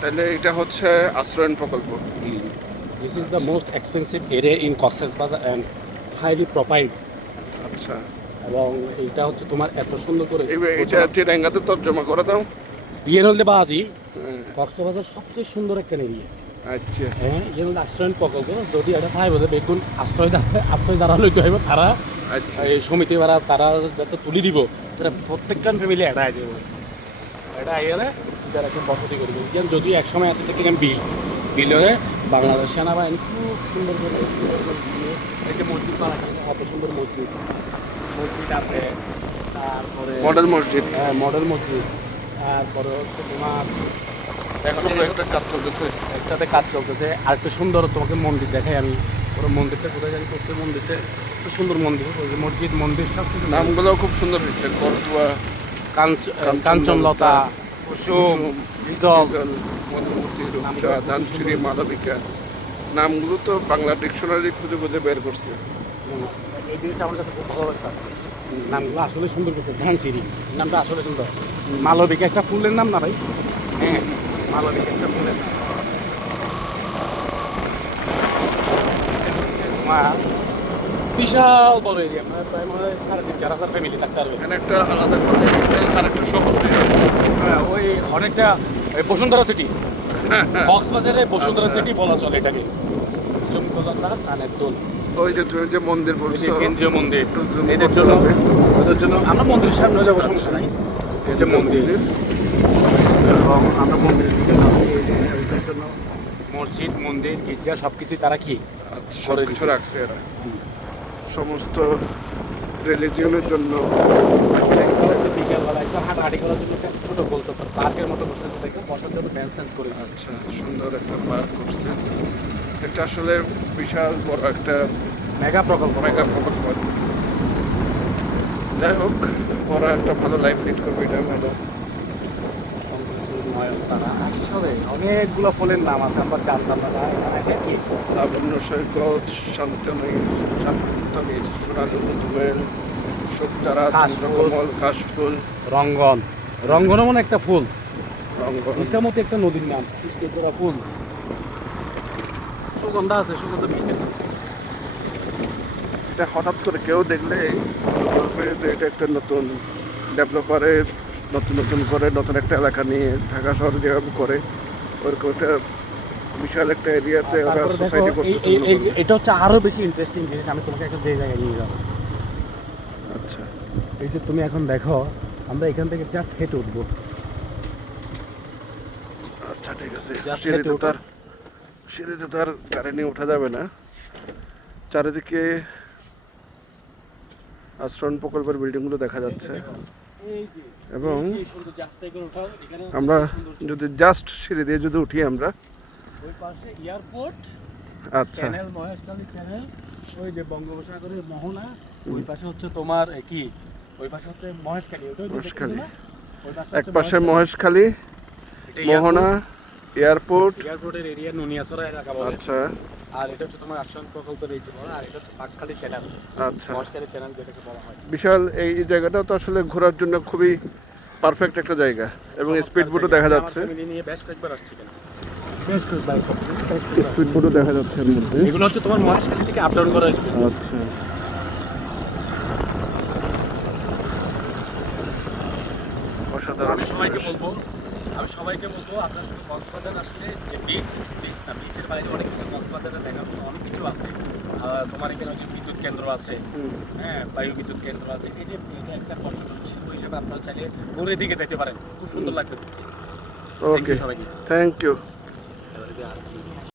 তাহলে এটা হচ্ছে আশ্রয়ণ প্রকল্প। This is the most expensive area in Cox's Bazar and highly প্রপাইড। আচ্ছা, এবং এইটা হচ্ছে তোমার এত সুন্দর করে এটা চিরাঙ্গাতে তর্জমা করে দাও। বিয়ে হলে বাজি কক্সবাজার সবচেয়ে সুন্দর একটা এরিয়া। আচ্ছা, হ্যাঁ, এই হলো আশ্রয়ণ প্রকল্প। যদি এটা ভাই বলে বেগুন আশ্রয় দ্বারা লইতে হইব তারা আচ্ছা, এই সমিতি দ্বারা তারা যাতে তুলি দিব তারা প্রত্যেকখান ফ্যামিলি এটা আই দেবো। এটা আইলে যারা বসতি করবে যেন যদি এক সময় আছে থেকে বিল হয়ে বাংলাদেশ সেনাবাহিনী খুব সুন্দর করে একটা মসজিদ বানায় অত সুন্দর মসজিদ আছে। তারপরে মডেল মসজিদ। হ্যাঁ, মডেল মসজিদ। তারপরে হচ্ছে তোমার এখনো একটা কাজ চলতেছে। একটাতে কাজ চলতেছে। আর একটু সুন্দর তোমাকে মন্দির দেখাই আমি। ওরা মন্দিরটা কোথায় জানি করছে, মন্দিরটা খুব সুন্দর মন্দির, ওই যে মসজিদ মন্দির সব কিছু নামগুলোও খুব সুন্দর হয়েছে। করদুয়া, কাঞ্চনলতা, কুসুম, রিজল, মধুমতি, রূপসা, ধানসিঁড়ি, মালবিকা, নামগুলো তো বাংলা ডিকশনারি খুঁজে খুঁজে বের করছে। এই জিনিসটা আমার কাছে খুব ভালো লাগছে। নামগুলো আসলে সুন্দর করছে। ধানসিঁড়ি নামটা আসলে সুন্দর। মালবিকা একটা ফুলের নাম না ভাই? হ্যাঁ, মালবিকা একটা ফুলের নাম। তোমার বিশাল বড় এরিয়া, মানে প্রায় মনে হয় 3,500-4,000 ফ্যামিলি থাকতে পারবে। এখানে একটা আলাদা করে আরেকটা শহর তৈরি হয়েছে। হ্যাঁ, ওই অনেকটা বসুন্ধরা সিটি, কক্সবাজারে বসুন্ধরা সিটি বলা চলে এটাকে। চমকদার কানের দোল, ওই যে তুমি যে মন্দির বলছো, কেন্দ্রীয় মন্দির, একটু zoom এদের করতে জন্য হবে। ওদের জন্য আমরা মন্দিরের সামনে যাবো, সমস্যা নাই। এই যে মন্দির, এবং আমরা মন্দিরের দিকে যাচ্ছি। এদের জন্য মসজিদ, মন্দির, গির্জা সব কিছুই তারা কি আচ্ছা, সব কিছু রাখছে এরা সমস্ত রিলিজিয়নের জন্য। বিকেলবেলা একটু হাঁটাহাঁটি করার জন্য একটা ছোটো গোল চত্বর পার্কের মতো বসে দেখে বসার জন্য ড্যান্স ট্যান্স করে দিচ্ছে। আচ্ছা, সুন্দর একটা পার্ক করছে। এটা আসলে বিশাল বড় একটা মেগা প্রকল্প। প্রকল্প। যাই হোক, ওরা একটা ভালো লাইফ লিড করবে, এটা ভালো। তারা আসলে অনেকগুলো ফুলের নাম আছে, আমরা জানতাম না। এসে কি লাবণ্য সৈকত, শান্তনীর, সোনালী মধুমেল, শুকতারা, চন্দ্রকমল, কাশফুল, রঙ্গন। রঙ্গনও মানে একটা ফুল, রঙ্গন। ইসামতি একটা নদীর নাম, কৃষ্ণচূড়া ফুল। সুগন্ধা আছে, সুগন্ধা বিচে। এটা হঠাৎ করে কেউ দেখলে বলবে যে এটা একটা নতুন ডেভেলপারের নতুন করে নতুন একটা এলাকা নিয়ে ঢাকা শহরে যেভাবে করে ওরকম একটা বিশাল একটা এরিয়াতে ওরা সোসাইটি করতেছে। এটা হচ্ছে আরো বেশি ইন্টারেস্টিং জিনিস। আমি তোমাকে একটা যে জায়গায় নিয়ে যাবো। আচ্ছা, এই যে তুমি এখন দেখো, আমরা এখান থেকে জাস্ট হেঁটে উঠবো। আচ্ছা, ঠিক আছে। Just সিঁড়িতে তো আর গাড়ি নিয়ে ওঠা যাবে না। চারিদিকে আশ্রয়ণ প্রকল্পের বিল্ডিংগুলো দেখা যাচ্ছে, এবং আমরা যদি জাস্ট সিঁড়ি দিয়ে যদি উঠি আমরা, ওই পাশে এয়ারপোর্ট, আচ্ছা, চ্যানেল, মহেশখালী চ্যানেল, ওই যে বঙ্গোপসাগরের মোহনা, ওই পাশে হচ্ছে তোমার কি, ওই পাশে হচ্ছে মহেশখালী। মহেশখালী এক পাশে, মহেশখালী, মোহনা, এয়ারপোর্টের এরিয়া নুনিয়াছড়া এলাকা বলে। আচ্ছা, আর এটা হচ্ছে তোমার আশ্রয়ণ প্রকল্পের এই যে বড়, আর এটা হচ্ছে পাকখালী চ্যানেল, আচ্ছা। মহেশখালী চ্যানেল যেটাকে বলা হয়। বিশাল এই জায়গাটা তো আসলে ঘোরার জন্য খুবই পারফেক্ট একটা জায়গা, এবং স্পিড বোটও দেখা যাচ্ছে। ফ্যামিলি নিয়ে বেশ কয়েকবার আসছি কেন, স্পিড বোটও দেখা যাচ্ছে এর মধ্যে। এগুলো হচ্ছে তোমার মহেশখালী থেকে আপ ডাউন করা স্পিড। আচ্ছা, অসাধারণ। আমি সবাইকে বলবো আপনার শুধু কক্সবাজার আসলে যে বিচ না, বিচের বাইরে অনেক কিছু কক্সবাজারে দেখার মতো অনেক কিছু আছে। তোমার এখানে হচ্ছে বিদ্যুৎ কেন্দ্র আছে, হ্যাঁ, বায়ু বিদ্যুৎ কেন্দ্র আছে। এই যে এটা একটা পর্যটন শিল্প হিসেবে আপনারা চাইলে ঘুরে দিকে যেতে পারেন, খুব সুন্দর লাগবে। ওকে, সবাইকে থ্যাংক ইউ।